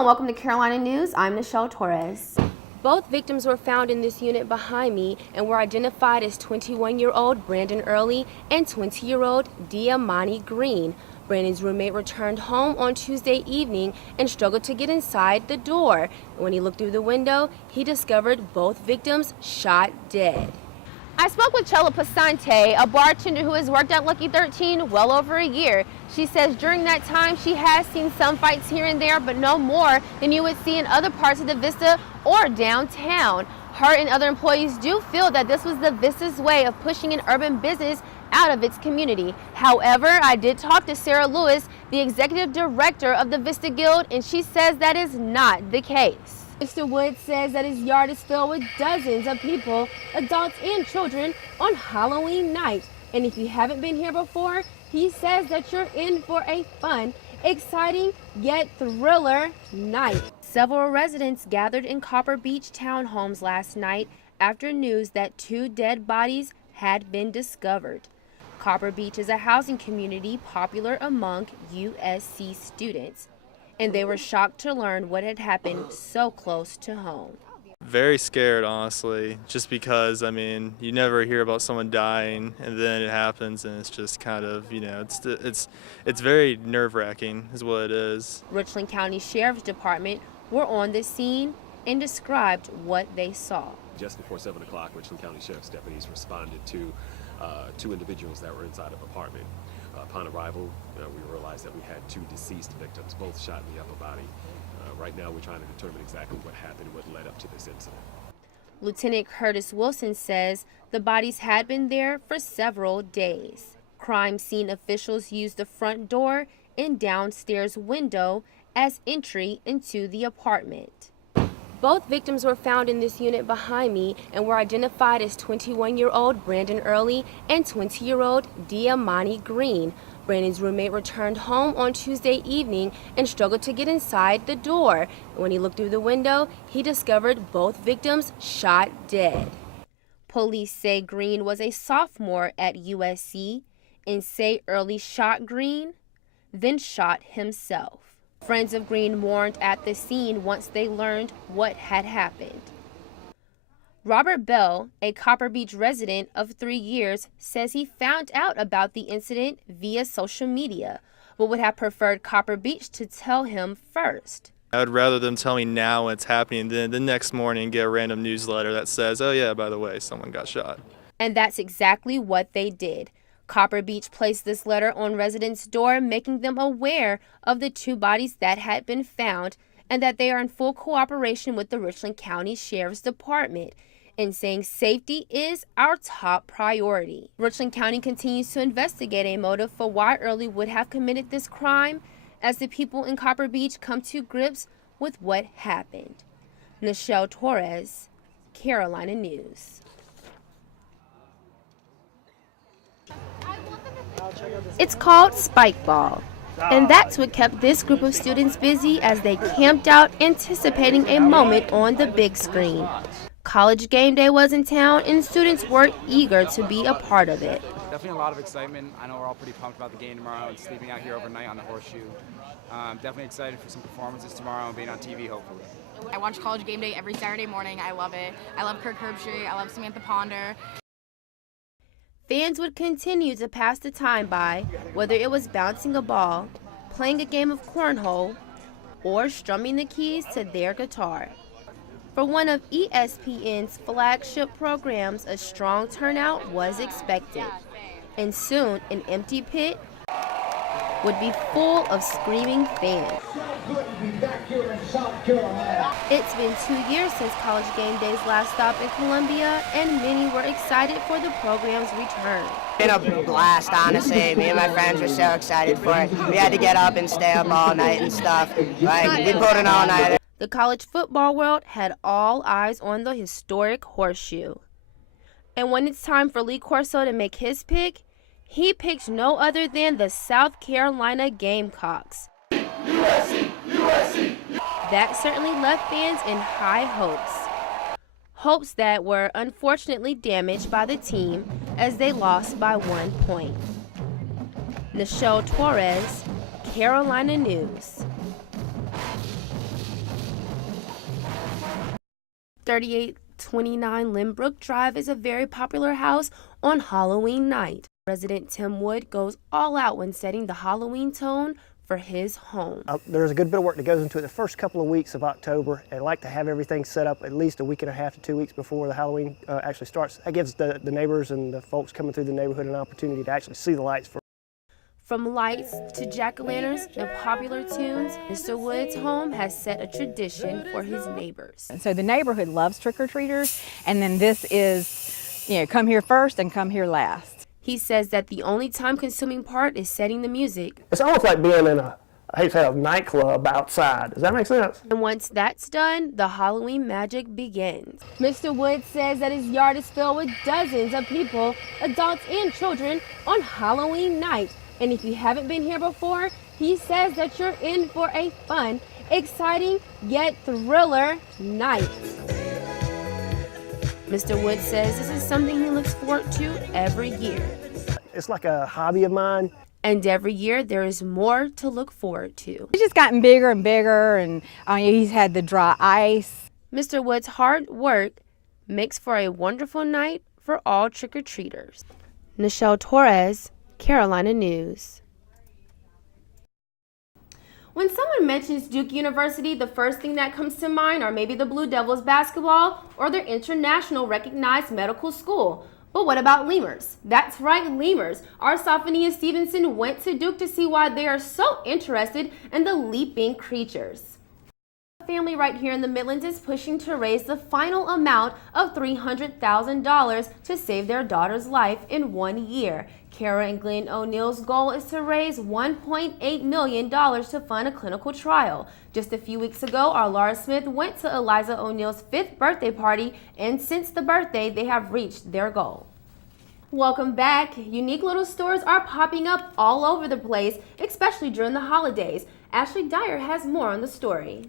and welcome to Carolina News. I'm Nichelle Torres. Both victims were found in this unit behind me and were identified as 21-year-old Brandon Early and 20-year-old Diamani Green. Brandon's roommate returned home on Tuesday evening and struggled to get inside the door. When he looked through the window, he discovered both victims shot dead. I spoke with Chella Pasante, a bartender who has worked at Lucky 13 well over a year. She says during that time she has seen some fights here and there, but no more than you would see in other parts of the Vista or downtown. Her and other employees do feel that this was the Vista's way of pushing an urban business out of its community. However, I did talk to Sarah Lewis, the executive director of the Vista Guild, and she says that is not the case. Mr. Wood says that his yard is filled with dozens of people, adults and children, on Halloween night. And if you haven't been here before, he says that you're in for a fun, exciting, yet thriller night. Several residents gathered in Copper Beach townhomes last night after news that 2 dead bodies had been discovered. Copper Beach is a housing community popular among USC students, and they were shocked to learn what had happened so close to home. Very scared, honestly, just because, I mean, you never hear about someone dying and then it happens and it's just kind of, you know, it's very nerve-wracking is what it is. Richland County Sheriff's Department were on the scene and described what they saw. Just before 7 o'clock, Richland County Sheriff's deputies responded to 2 individuals that were inside of an apartment. Upon arrival, we realized that we had 2 deceased victims, both shot in the upper body. Right now, we're trying to determine exactly what happened and what led up to this incident. Lieutenant Curtis Wilson says the bodies had been there for several days. Crime scene officials used the front door and downstairs window as entry into the apartment. Both victims were found in this unit behind me and were identified as 21-year-old Brandon Early and 20-year-old Diamani Green. Brandon's roommate returned home on Tuesday evening and struggled to get inside the door. When he looked through the window, he discovered both victims shot dead. Police say Green was a sophomore at USC and say Early shot Green, then shot himself. Friends of Green mourned at the scene once they learned what had happened. Robert Bell, a Copper Beach resident of 3 years, says he found out about the incident via social media, but would have preferred Copper Beach to tell him first. I would rather them tell me now when it's happening than the next morning get a random newsletter that says, oh yeah, by the way, someone got shot. And that's exactly what they did. Copper Beach placed this letter on residents' door, making them aware of the 2 bodies that had been found and that they are in full cooperation with the Richland County Sheriff's Department and saying safety is our top priority. Richland County continues to investigate a motive for why Early would have committed this crime as the people in Copper Beach come to grips with what happened. Nichelle Torres, Carolina News. It's called Spike Ball, and that's what kept this group of students busy as they camped out anticipating a moment on the big screen. College game day was in town and students were eager to be a part of it. Definitely a lot of excitement. I know we're all pretty pumped about the game tomorrow and sleeping out here overnight on the horseshoe. Definitely excited for some performances tomorrow and being on TV hopefully. I watch College Game Day every Saturday morning. I love it. I love Kirk Herbstreit. I love Samantha Ponder. Fans would continue to pass the time by, whether it was bouncing a ball, playing a game of cornhole, or strumming the keys to their guitar. For one of ESPN's flagship programs, a strong turnout was expected, and soon an empty pit would be full of screaming fans. It's been 2 years since College Game Day's last stop in Columbia, and many were excited for the program's return. It's been a blast, honestly. Me and my friends were so excited for it. We had to get up and stay up all night and stuff. Like, we pulled an all-nighter. The college football world had all eyes on the historic horseshoe. And when it's time for Lee Corso to make his pick, he picked no other than the South Carolina Gamecocks. USC, USC. That certainly left fans in high hopes. Hopes that were unfortunately damaged by the team as they lost by 1 point. Nichelle Torres, Carolina News. 3829 Lynbrook Drive is a very popular house on Halloween night. Resident Tim Wood goes all out when setting the Halloween tone for his home. There's a good bit of work that goes into it the first couple of weeks of October. I like to have everything set up at least a week and a half to 2 weeks before the Halloween actually starts. That gives the neighbors and the folks coming through the neighborhood an opportunity to actually see the lights. From lights to jack-o'-lanterns and popular tunes, Mr. Wood's home has set a tradition for his neighbors. So the neighborhood loves trick-or-treaters, and then this is, come here first and come here last. He says that the only time-consuming part is setting the music. It's almost like being in a nightclub outside. Does that make sense? And once that's done, the Halloween magic begins. Mr. Wood says that his yard is filled with dozens of people, adults and children, on Halloween night. And if you haven't been here before, he says that you're in for a fun, exciting, yet thriller night. Mr. Wood says this is something he looks forward to every year. It's like a hobby of mine. And every year there is more to look forward to. It's just gotten bigger and bigger, and he's had the dry ice. Mr. Wood's hard work makes for a wonderful night for all trick-or-treaters. Nichelle Torres, Carolina News. When someone mentions Duke University, the first thing that comes to mind are maybe the Blue Devils basketball or their international recognized medical school. But what about lemurs? That's right, lemurs. Our Sophania Stevenson went to Duke to see why they are so interested in the leaping creatures. A family right here in the Midlands is pushing to raise the final amount of $300,000 to save their daughter's life in 1 year. Kara and Glenn O'Neill's goal is to raise $1.8 million to fund a clinical trial. Just a few weeks ago, our Laura Smith went to Eliza O'Neill's 5th birthday party, and since the birthday, they have reached their goal. Welcome back. Unique little stores are popping up all over the place, especially during the holidays. Ashley Dyer has more on the story.